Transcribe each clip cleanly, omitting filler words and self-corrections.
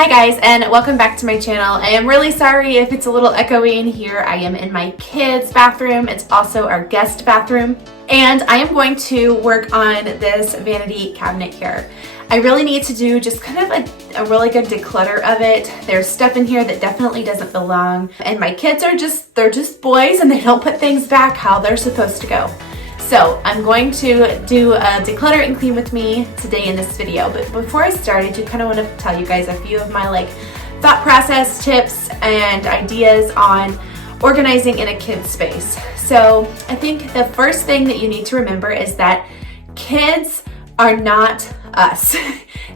Hi guys, and welcome back to my channel. I am really sorry if it's a little echoey in here. I am in my kids' bathroom. It's also our guest bathroom. And I am going to work on this vanity cabinet here. I really need to do just kind of a really good declutter of it. There's stuff in here that definitely doesn't belong. And my kids are they're just boys and they don't put things back how they're supposed to go. So I'm going to do a declutter and clean with me today in this video. But before I start, I do kind of want to tell you guys a few of my thought process, tips, and ideas on organizing in a kid's space. So I think the first thing that you need to remember is that kids are not us.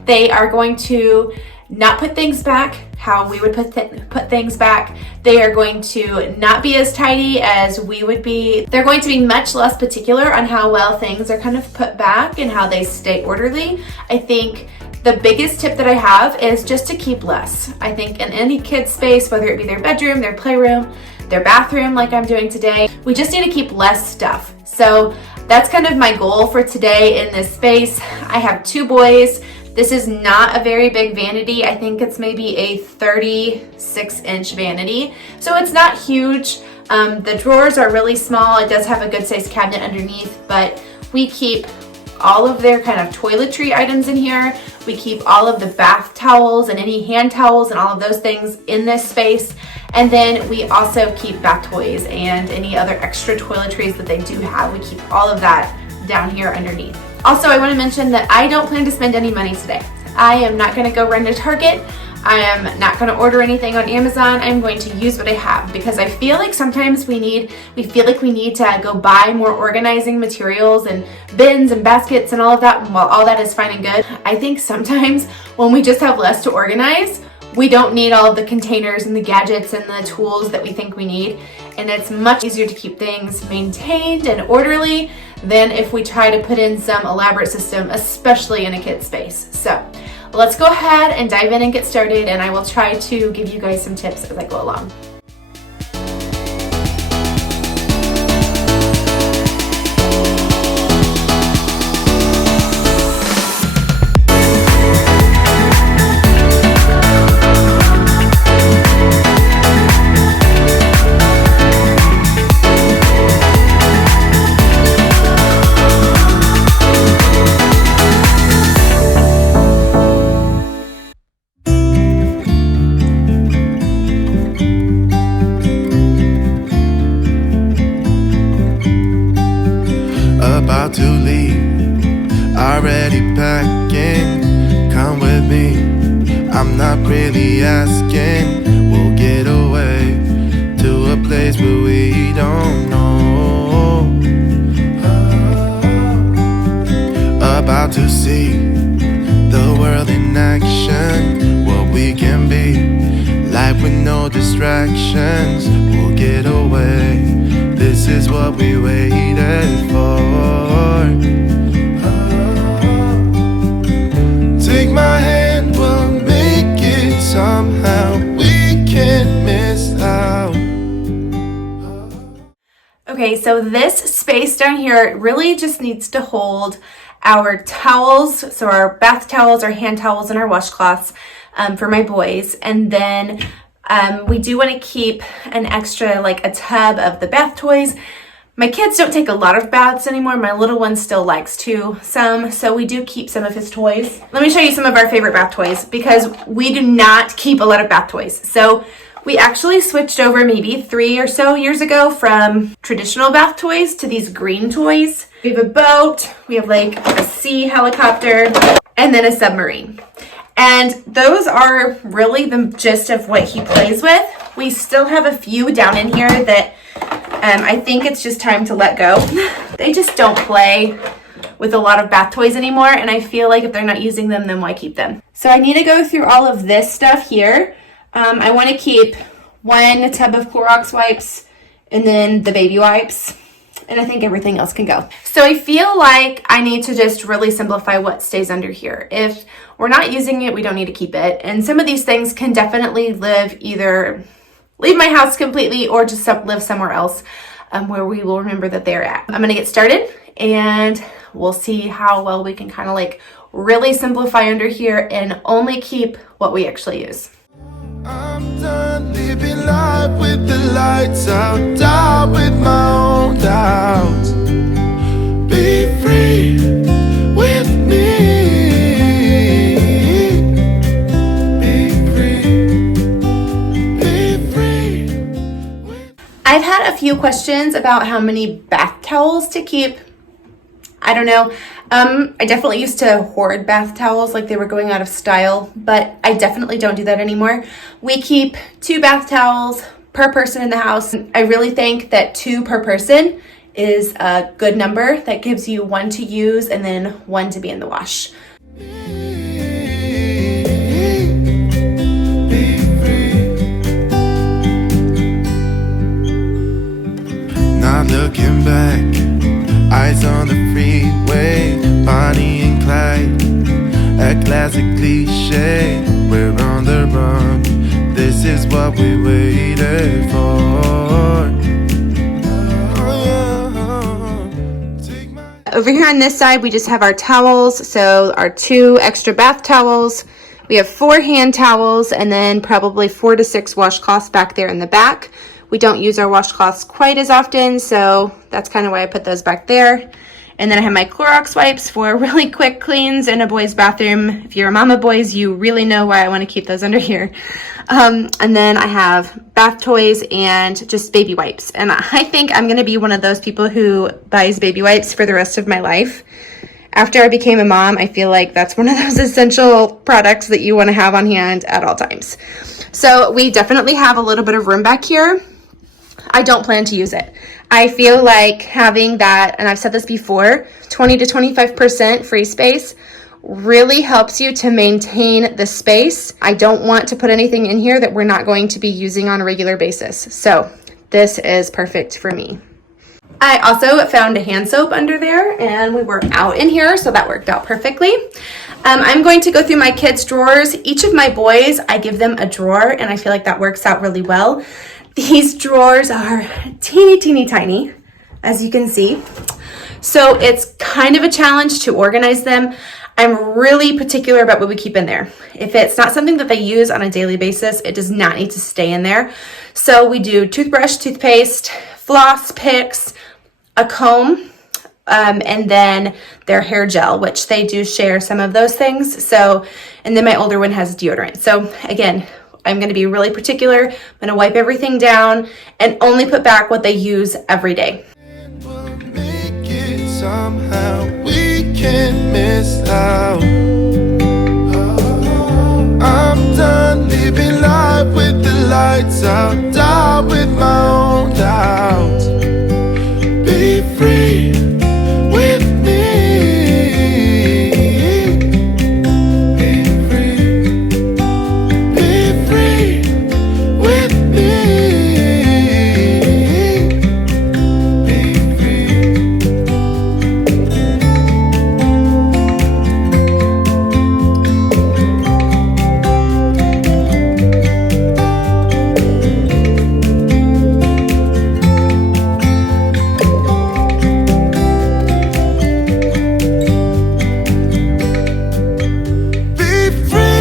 They are going to not put things back how we would put things back. They are going to not be as tidy as we would be. They're going to be much less particular on how well things are kind of put back and how they stay orderly. I think the biggest tip that I have is just to keep less. I think in any kid's space, whether it be their bedroom, their playroom, their bathroom like I'm doing today, we just need to keep less stuff. So that's kind of my goal for today in this space. I have two boys. This is not a very big vanity. I think it's maybe a 36-inch vanity. So it's not huge. The drawers are really small. It does have a good sized cabinet underneath, but we keep all of their kind of toiletry items in here. We keep all of the bath towels and any hand towels and all of those things in this space. And then we also keep bath toys and any other extra toiletries that they do have. We keep all of that down here underneath. Also, I want to mention that I don't plan to spend any money today. I am not going to go run to Target. I am not going to order anything on Amazon. I'm going to use what I have because I feel like sometimes we feel like we need to go buy more organizing materials and bins and baskets and all of that. And while all that is fine and good, I think sometimes when we just have less to organize, we don't need all of the containers and the gadgets and the tools that we think we need. And it's much easier to keep things maintained and orderly than if we try to put in some elaborate system, especially in a kid's space. So let's go ahead and dive in and get started, and I will try to give you guys some tips as I go along. About to leave, already packing. Come with me, I'm not really asking. We'll get away to a place where we don't know. About to see the world in action, what we can be, life with no distractions. We'll get away, this is what we waited for. Take my hand, we'll make it somehow. We can't miss out. Okay, so this space down here really just needs to hold our towels, so our bath towels, our hand towels, and our washcloths for my boys. And then we do want to keep an extra, a tub of the bath toys. My kids don't take a lot of baths anymore. My little one still likes to some, so we do keep some of his toys. Let me show you some of our favorite bath toys because we do not keep a lot of bath toys. So we actually switched over maybe 3 or so years ago from traditional bath toys to these green toys. We have a boat, we have a sea helicopter, and then a submarine. And those are really the gist of what he plays with. We still have a few down in here that I think it's just time to let go. They just don't play with a lot of bath toys anymore, and I feel like if they're not using them, then why keep them? So I need to go through all of this stuff here. I want to keep one tub of Clorox wipes and then the baby wipes. And I think everything else can go. So I feel like I need to just really simplify what stays under here. If we're not using it, we don't need to keep it. And some of these things can definitely either leave my house completely or just live somewhere else where we will remember that they're at. I'm gonna get started and we'll see how well we can kind of really simplify under here and only keep what we actually use. I'm done living life with the lights out, die with my own doubts. Be free with me. Be free. Be free. I've had a few questions about how many bath towels to keep. I don't know. I definitely used to hoard bath towels like they were going out of style, but I definitely don't do that anymore. We keep 2 bath towels per person in the house. I really think that 2 per person is a good number. That gives you 1 to use and then 1 to be in the wash. Not looking back, eyes on the freeway, Bonnie and Clyde, a classic cliche. We're on the run, this is what we waited for. Over here on this side, we just have our towels. So our 2 extra bath towels. We have 4 hand towels and then probably 4 to 6 washcloths back there in the back. We don't use our washcloths quite as often, so that's kind of why I put those back there. And then I have my Clorox wipes for really quick cleans in a boy's bathroom. If you're a mama boys, you really know why I want to keep those under here. And then I have bath toys and just baby wipes. And I think I'm going to be one of those people who buys baby wipes for the rest of my life. After I became a mom, I feel like that's one of those essential products that you want to have on hand at all times. So we definitely have a little bit of room back here. I don't plan to use it. I feel like having that, and I've said this before, 20 to 25% free space really helps you to maintain the space. I don't want to put anything in here that we're not going to be using on a regular basis. So this is perfect for me. I also found a hand soap under there and we were out in here, so that worked out perfectly. I'm going to go through my kids' drawers. Each of my boys, I give them a drawer and I feel like that works out really well. These drawers are teeny, teeny, tiny, as you can see. So it's kind of a challenge to organize them. I'm really particular about what we keep in there. If it's not something that they use on a daily basis, it does not need to stay in there. So we do toothbrush, toothpaste, floss, picks, a comb, and then their hair gel, which they do share some of those things. So, and then my older one has deodorant. So again, I'm going to be really particular. I'm going to wipe everything down and only put back what they use every day. We'll make it somehow, we can't miss out. I'm done living life with the lights out, die with my own doubts. Be free with me. Be free. Be free with me. Be free. Be free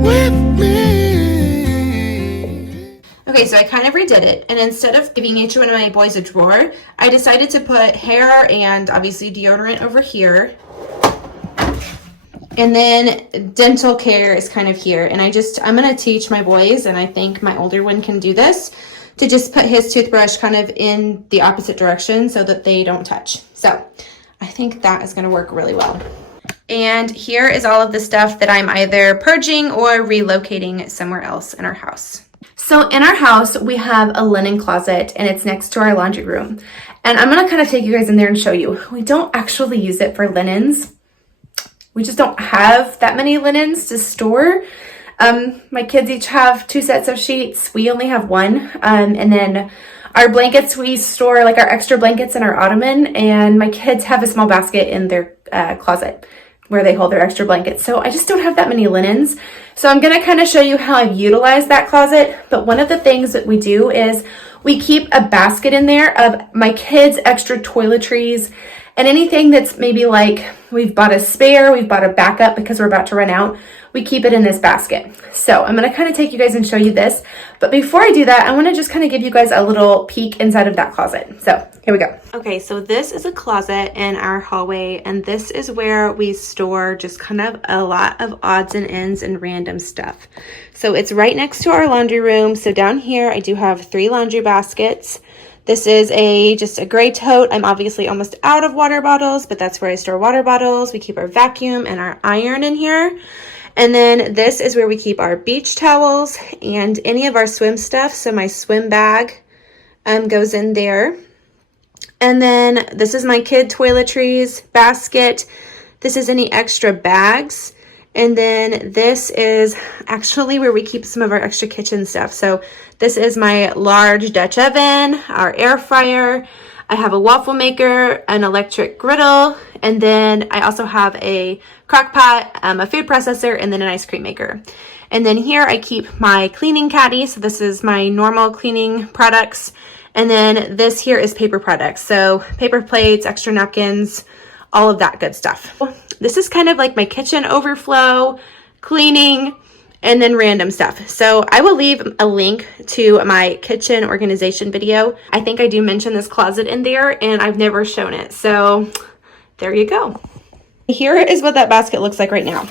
with me. Okay, so I kind of redid it, and instead of giving each one of my boys a drawer, I decided to put hair and obviously deodorant over here. And then dental care is kind of here. And I'm going to teach my boys, and I think my older one can do this, to just put his toothbrush kind of in the opposite direction so that they don't touch. So I think that is going to work really well. And here is all of the stuff that I'm either purging or relocating somewhere else in our house. So in our house, we have a linen closet and it's next to our laundry room. And I'm gonna kind of take you guys in there and show you. We don't actually use it for linens. We just don't have that many linens to store. My kids each have 2 sets of sheets. We only have 1. And then our blankets, we store like our extra blankets in our ottoman, and my kids have a small basket in their closet where they hold their extra blankets. So I just don't have that many linens. So I'm gonna kind of show you how I've utilized that closet. But one of the things that we do is we keep a basket in there of my kids' extra toiletries And anything that's maybe like we've bought a spare, we've bought a backup because we're about to run out, we keep it in this basket. So I'm going to kind of take you guys and show you this. But before I do that, I want to just kind of give you guys a little peek inside of that closet. So here we go. Okay, so this is a closet in our hallway, and this is where we store just kind of a lot of odds and ends and random stuff. So it's right next to our laundry room. So down here, I do have 3 laundry baskets. This is just a gray tote. I'm obviously almost out of water bottles, but that's where I store water bottles. We keep our vacuum and our iron in here. And then this is where we keep our beach towels and any of our swim stuff. So my swim bag goes in there. And then this is my kid toiletries basket. This is any extra bags. And then this is actually where we keep some of our extra kitchen stuff. So this is my large Dutch oven, our air fryer. I have a waffle maker, an electric griddle, and then I also have a crock pot, a food processor, and then an ice cream maker. And then here I keep my cleaning caddy. So this is my normal cleaning products. And then this here is paper products. So paper plates, extra napkins, all of that good stuff. This is kind of like my kitchen overflow, cleaning, and then random stuff. So I will leave a link to my kitchen organization video. I think I do mention this closet in there, and I've never shown it. So there you go. Here is what that basket looks like right now.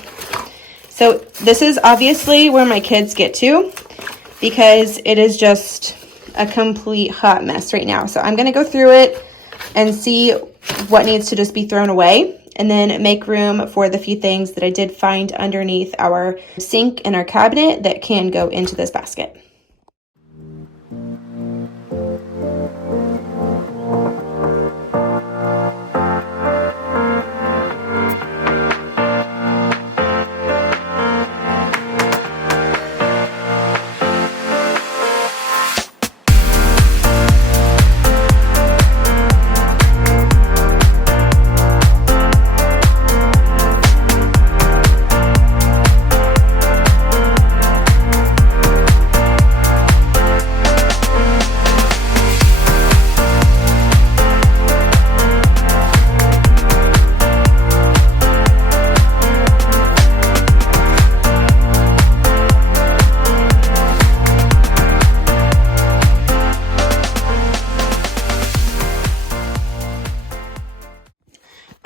So this is obviously where my kids get to, because it is just a complete hot mess right now. So I'm going to go through it and see what needs to just be thrown away, and then make room for the few things that I did find underneath our sink and our cabinet that can go into this basket.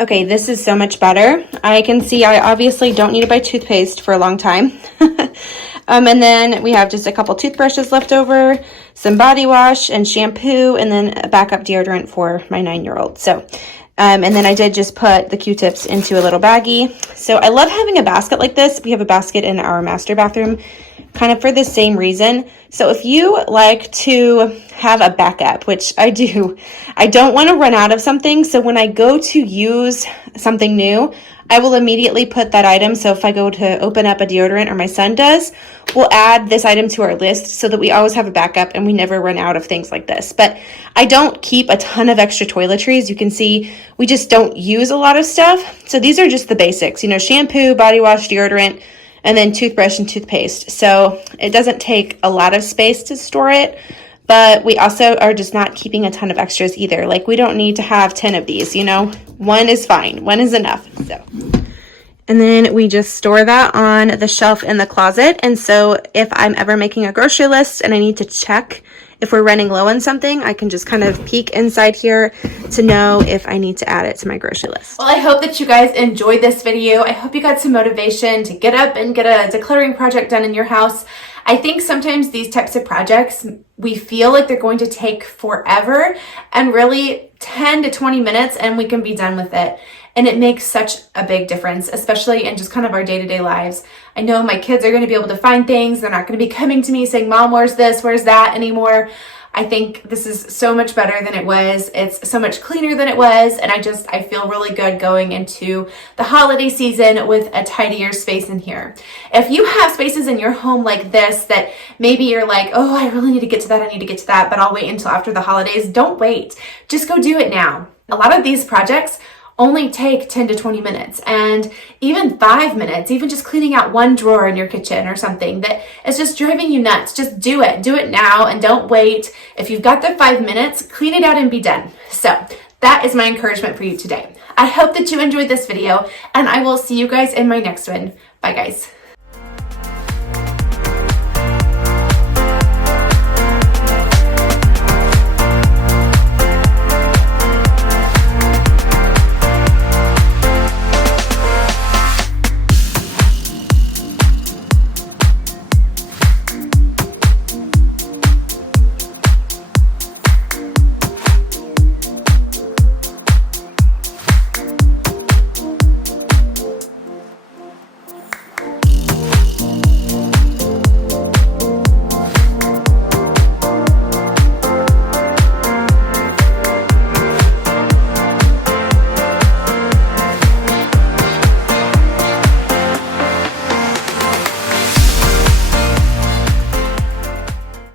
Okay, this is so much better. I can see I obviously don't need to buy toothpaste for a long time. And then we have just a couple toothbrushes left over, some body wash and shampoo, and then a backup deodorant for my 9-year-old. So, and then I did just put the Q-tips into a little baggie. So I love having a basket like this. We have a basket in our master bathroom, kind of for the same reason. So if you like to have a backup, which I do, I don't want to run out of something. So when I go to use something new, I will immediately put that item. So if I go to open up a deodorant, or my son does, we'll add this item to our list so that we always have a backup and we never run out of things like this. But I don't keep a ton of extra toiletries. You can see we just don't use a lot of stuff. So these are just the basics, shampoo, body wash, deodorant, and then toothbrush and toothpaste. So it doesn't take a lot of space to store it, but we also are just not keeping a ton of extras either. Like, we don't need to have 10 of these, one is fine, one is enough. So, and then we just store that on the shelf in the closet. And so if I'm ever making a grocery list and I need to check if we're running low on something, I can just kind of peek inside here to know if I need to add it to my grocery list. Well, I hope that you guys enjoyed this video. I hope you got some motivation to get up and get a decluttering project done in your house. I think sometimes these types of projects, we feel like they're going to take forever, and really 10 to 20 minutes and we can be done with it. And it makes such a big difference, especially in just kind of our day-to-day lives. I know my kids are going to be able to find things. They're not going to be coming to me saying, Mom, where's this? Where's that anymore? I think this is so much better than it was. It's so much cleaner than it was. And I feel really good going into the holiday season with a tidier space in here. If you have spaces in your home like this that maybe you're like, oh, I really need to get to that. I need to get to that, but I'll wait until after the holidays. Don't wait. Just go do it now. A lot of these projects only take 10 to 20 minutes, and even 5 minutes, even just cleaning out one drawer in your kitchen or something that is just driving you nuts. Just do it now and don't wait. If you've got the 5 minutes, clean it out and be done. So That is my encouragement for you today. I hope that you enjoyed this video, and I will see you guys in my next one. Bye, guys.